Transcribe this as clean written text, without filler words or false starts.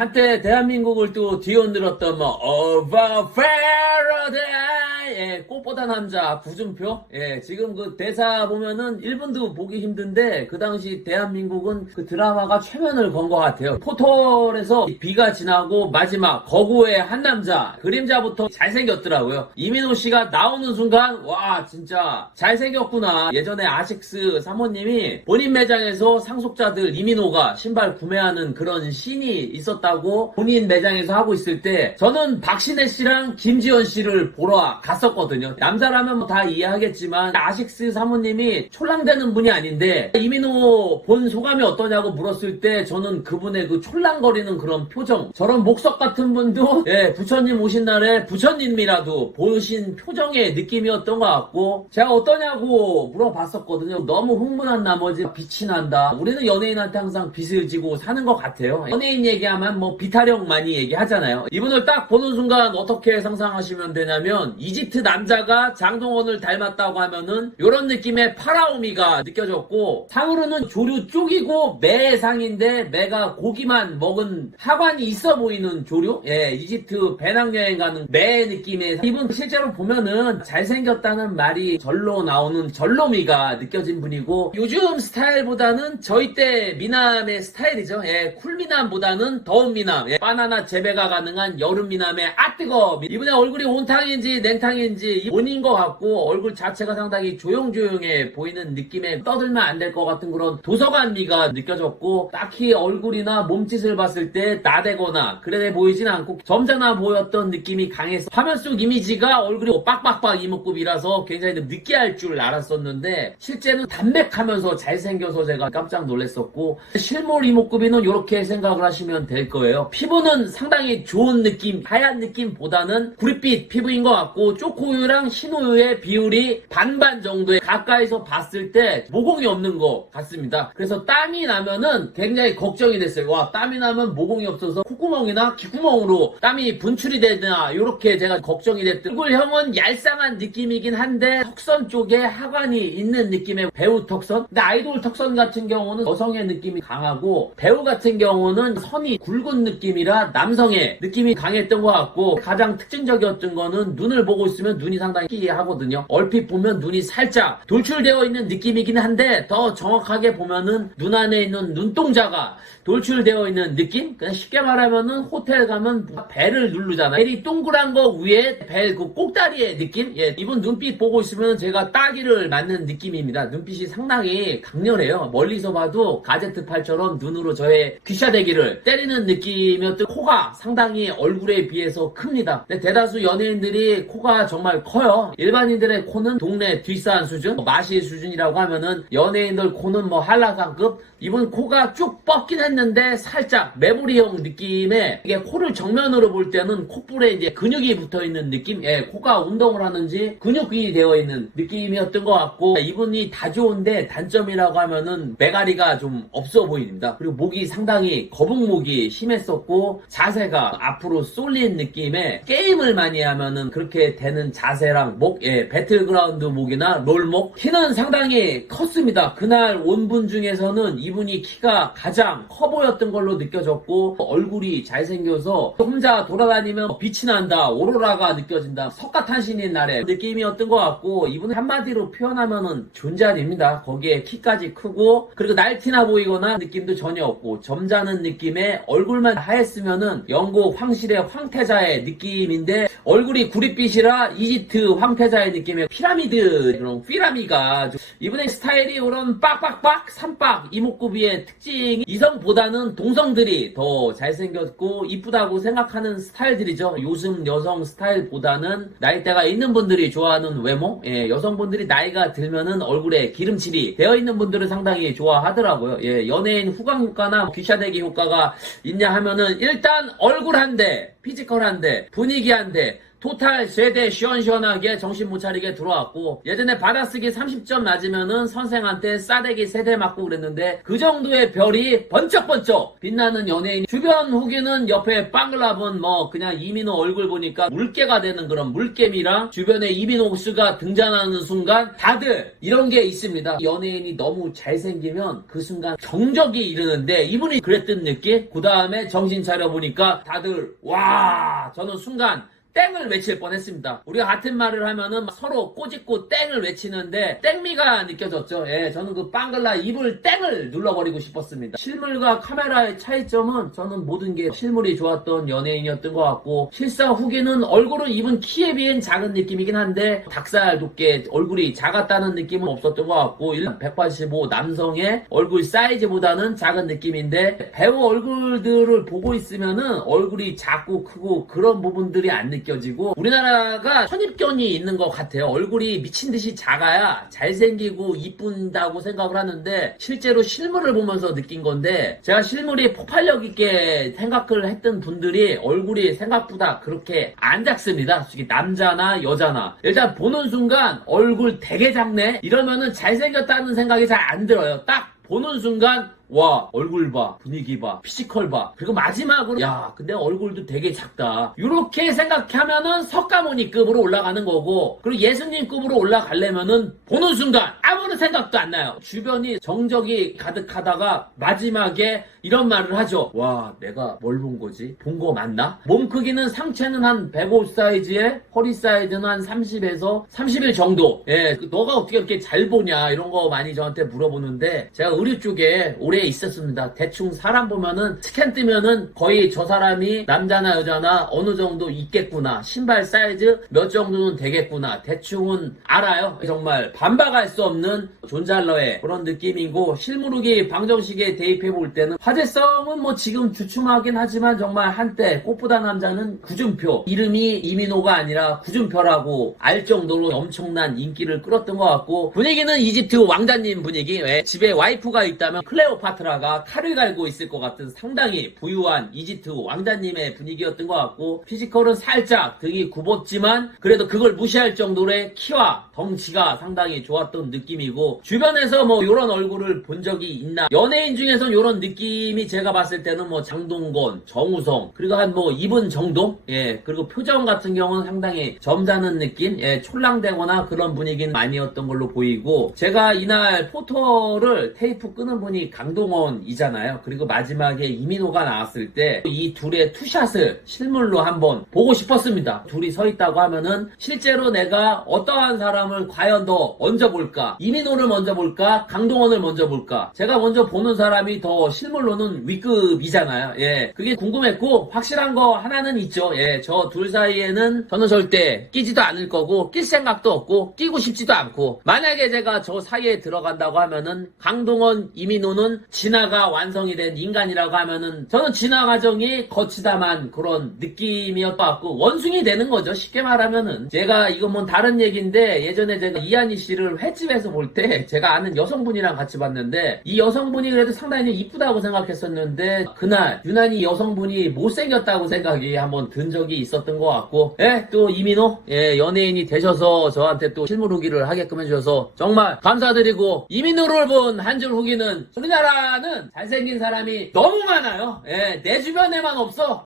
한때 대한민국을 또 뒤흔들었던 Over Faraday, 꽃보다 남자 구준표. 지금 그 대사 보면은 1분도 보기 힘든데 그 당시 대한민국은 그 드라마가 최면을 건 것 같아요. 포털에서 비가 지나고 마지막 거구의 한 남자, 그림자부터 잘생겼더라고요. 이민호 씨가 나오는 순간 와 진짜 잘생겼구나. 예전에 아식스 사모님이 본인 매장에서 상속자들 이민호가 신발 구매하는 그런 씬이 있었다고 본인 매장에서 하고 있을 때 저는 박신혜 씨랑 김지연 씨를 보러 갔었거든요. 남자라면 뭐 다 이해하겠지만 아식스 사모님이 촐랑대는 분이 아닌데 이민호 본 소감이 어떠냐고 물었을 때 저는 그분의 그 촐랑거리는 그런 표정, 저런 목석 같은 분도 부처님 오신 날에 부처님이라도 보신 표정의 느낌이었던 것 같고, 제가 어떠냐고 물어봤었거든요. 너무 흥분한 나머지 빛이 난다. 우리는 연예인한테 항상 빚을 지고 사는 것 같아요. 연예인 얘기하면 뭐 비타령 많이 얘기하잖아요. 이분을 딱 보는 순간 어떻게 상상하시면 되냐면 이집트 남자가 장동건을 닮았다고 하면은 이런 느낌의 파라오미가 느껴졌고, 상으로는 조류 쪽이고 매상인데 매가 고기만 먹은 하관이 있어 보이는 조류? 이집트 배낭여행 가는 매 느낌의, 이분 실제로 보면은 잘생겼다는 말이 절로 나오는 절로미가 느껴진 분이고, 요즘 스타일보다는 저희 때 미남의 스타일이죠. 쿨미남보다는 더운 미남, 바나나 재배가 가능한 여름 미남의 뜨거. 이분의 얼굴이 온탕인지 냉탕인지 본인 것 같고, 얼굴 자체가 상당히 조용조용해 보이는 느낌에 떠들면 안 될 것 같은 그런 도서관미가 느껴졌고, 딱히 얼굴이나 몸짓을 봤을 때 나대거나 그래 보이진 않고 점잖아 보였던 느낌이 강해서 화면 속 이미지가 얼굴이 빡빡빡 이목구비라서 굉장히 느끼할 줄 알았었는데 실제는 담백하면서 잘생겨서 제가 깜짝 놀랐었고, 실물 이목구비는 이렇게 생각을 하시면 될 거예요. 피부는 상당히 좋은 느낌, 하얀 느낌보다는 구릿빛 피부인 것 같고, 초코우유랑 흰우유의 비율이 반반 정도에 가까이서 봤을 때 모공이 없는 것 같습니다. 그래서 땀이 나면은 굉장히 걱정이 됐어요. 와, 땀이 나면 모공이 없어서 콧구멍이나 귓구멍으로 땀이 분출이 되나 이렇게 제가 걱정이 됐던, 얼굴형은 얄쌍한 느낌이긴 한데 턱선 쪽에 하관이 있는 느낌의 배우 턱선. 근데 아이돌 턱선 같은 경우는 여성의 느낌이 강하고, 배우 같은 경우는 선이 굵은 느낌이라 남성의 느낌이 강했던 것 같고, 가장 특징적이었던 거는 눈을 보고 있으면 눈이 상당히 희하거든요. 얼핏 보면 눈이 살짝 돌출되어 있는 느낌이긴 한데 더 정확하게 보면은 눈 안에 있는 눈동자가 돌출되어 있는 느낌? 그냥 쉽게 말하면은 호텔 가면 벨을 누르잖아요. 벨이 동그란 거 위에 벨 그 꼭다리의 느낌? 이분 눈빛 보고 있으면 제가 따기를 맞는 느낌입니다. 눈빛이 상당히 강렬해요. 멀리서 봐도 가제트 팔처럼 눈으로 저의 귀샤대기를 때리는 느낌이었던, 코가 상당히 얼굴에 비해서 큽니다. 근데 대다수 연예인들이 코가 정말 커요. 일반인들의 코는 동네 뒷산 수준, 마실 수준이라고 하면은 연예인들 코는 뭐 한라산급. 이분 코가 쭉 뻗긴 했는데 살짝 메모리형 느낌의, 이게 코를 정면으로 볼 때는 콧불에 이제 근육이 붙어있는 느낌? 코가 운동을 하는지 근육이 되어 있는 느낌이었던 것 같고, 이분이 다 좋은데 단점이라고 하면은 메가리가 좀 없어 보입니다. 그리고 목이 상당히 거북목이 심했었고, 자세가 앞으로 쏠린 느낌의, 게임을 많이 하면은 그렇게 되는 자세랑 목, 배틀그라운드 목이나 롤목, 키는 상당히 컸습니다. 그날 온 분 중에서는 이분이 키가 가장 커 보였던 걸로 느껴졌고, 얼굴이 잘생겨서 혼자 돌아다니면 빛이 난다, 오로라가 느껴진다, 석가탄신인 날의 느낌이었던 것 같고, 이분은 한마디로 표현하면은 존잘입니다. 거기에 키까지 크고, 그리고 날티나 보이거나 느낌도 전혀 없고, 점잖은 느낌의, 얼굴만 하였으면은 영국 황실의 황태자의 느낌인데 얼굴이 구릿빛이라 이집트 황태자의 느낌의 피라미드, 그런 피라미가, 이분의 스타일이 그런 빡빡빡 삼빡 이목구비의 특징이 이성보다는 동성들이 더 잘생겼고 이쁘다고 생각하는 스타일들이죠. 요즘 여성 스타일보다는 나이대가 있는 분들이 좋아하는 외모, 여성분들이 나이가 들면은 얼굴에 기름칠이 되어 있는 분들은 상당히 좋아하더라고요. 연예인 후광 효과나 귀샤대기 효과가 있냐 하면은 일단 얼굴 한 대 피지컬한데 분위기한데 토탈 세대 시원시원하게 정신 못 차리게 들어왔고 예전에 받아쓰기 30점 맞으면은 선생한테 싸대기 세대 맞고 그랬는데 그 정도의 별이 번쩍번쩍 빛나는 연예인. 주변 후기는 옆에 빵글라본 뭐 그냥 이민호 얼굴 보니까 물개가 되는 그런 물개미랑 주변에 이민호 씨가 등장하는 순간 다들 이런 게 있습니다. 연예인이 너무 잘생기면 그 순간 정적이 이르는데 이분이 그랬던 느낌? 그 다음에 정신 차려보니까 다들 와 저는 순간 땡을 외칠 뻔했습니다. 우리가 같은 말을 하면은 서로 꼬집고 땡을 외치는데 땡미가 느껴졌죠. 예, 저는 그 빵글라 입을 땡을 눌러버리고 싶었습니다. 실물과 카메라의 차이점은 저는 모든 게 실물이 좋았던 연예인이었던 것 같고 실상 후기는 얼굴은 입은 키에 비해 작은 느낌이긴 한데 닭살 돋게 얼굴이 작았다는 느낌은 없었던 것 같고 185 남성의 얼굴 사이즈보다는 작은 느낌인데 배우 얼굴들을 보고 있으면은 얼굴이 작고 크고 그런 부분들이 안 느껴지고 우리나라가 선입견이 있는 것 같아요. 얼굴이 미친듯이 작아야 잘생기고 이쁜다고 생각을 하는데 실제로 실물을 보면서 느낀 건데 제가 실물이 폭발력 있게 생각을 했던 분들이 얼굴이 생각보다 그렇게 안 작습니다. 솔직히 남자나 여자나 일단 보는 순간 얼굴 되게 작네 이러면은 잘생겼다는 생각이 잘 안 들어요. 딱 보는 순간 와 얼굴 봐 분위기 봐 피지컬 봐 그리고 마지막으로 야 근데 얼굴도 되게 작다 이렇게 생각하면은 석가모니급으로 올라가는 거고 그리고 예수님급으로 올라가려면은 보는 순간 아무런 생각도 안 나요. 주변이 정적이 가득하다가 마지막에 이런 말을 하죠. 와 내가 뭘 본 거지? 본 거 맞나? 몸 크기는 상체는 한 105 사이즈에 허리 사이즈는 한 30에서 31 정도. 예, 너가 어떻게 이렇게 잘 보냐 이런 거 많이 저한테 물어보는데 제가 의류 쪽에 오래 있었습니다. 대충 사람 보면은 스캔 뜨면은 거의 저 사람이 남자나 여자나 어느 정도 있겠구나 신발 사이즈 몇 정도는 되겠구나 대충은 알아요. 정말 반박할 수 없는 존잘러의 그런 느낌이고 실무룩이 방정식에 대입해 볼 때는 화제성은 뭐 지금 주춤하긴 하지만 정말 한때 꽃보다 남자는 구준표 이름이 이민호가 아니라 구준표라고 알 정도로 엄청난 인기를 끌었던 것 같고 분위기는 이집트 왕자님 분위기. 왜? 집에 와이프가 있다면 클레오파트라가 칼을 갈고 있을 것 같은 상당히 부유한 이집트 왕자님의 분위기였던 것 같고 피지컬은 살짝 등이 굽었지만 그래도 그걸 무시할 정도의 키와 덩치가 상당히 좋았던 느낌이고 주변에서 뭐 이런 얼굴을 본 적이 있나 연예인 중에선 이런 느낌이 제가 봤을 때는 뭐 장동건 정우성 그리고 한 뭐 이분 정도 예 그리고 표정 같은 경우는 상당히 점잖은 느낌 예 촐랑대거나 그런 분위기는 아니었던 걸로 보이고 제가 이날 포토를 테이프 끄는 분이 강동원이잖아요. 그리고 마지막에 이민호가 나왔을 때 이 둘의 투샷을 실물로 한번 보고 싶었습니다. 둘이 서 있다고 하면은 실제로 내가 어떠한 사람을 과연 더 먼저 볼까 이민호를 먼저 볼까 강동원을 먼저 볼까 제가 먼저 보는 사람이 더 실물로는 위급이잖아요. 예 그게 궁금했고 확실한 거 하나는 있죠. 예 저 둘 사이에는 저는 절대 끼지도 않을 거고 낄 생각도 없고 끼고 싶지도 않고 만약에 제가 저 사이에 들어간다고 하면은 강동원 이민호는 진화가 완성이 된 인간이라고 하면은 저는 진화 과정이 거치다만 그런 느낌이었던 것 같고 원숭이 되는 거죠. 쉽게 말하면은 제가 이건 뭐 다른 얘기인데 예전에 제가 이한희 씨를 횟집에서 볼 때 제가 아는 여성분이랑 같이 봤는데 이 여성분이 그래도 상당히 이쁘다고 생각했었는데 그날 유난히 여성분이 못생겼다고 생각이 한번 든 적이 있었던 것 같고 예, 또 이민호 예, 연예인이 되셔서 저한테 또 실물 후기를 하게끔 해주셔서 정말 감사드리고 이민호를 본 한 줄 후기는 우리나라는 잘생긴 사람이 너무 많아요. 예, 내 주변에만 없어.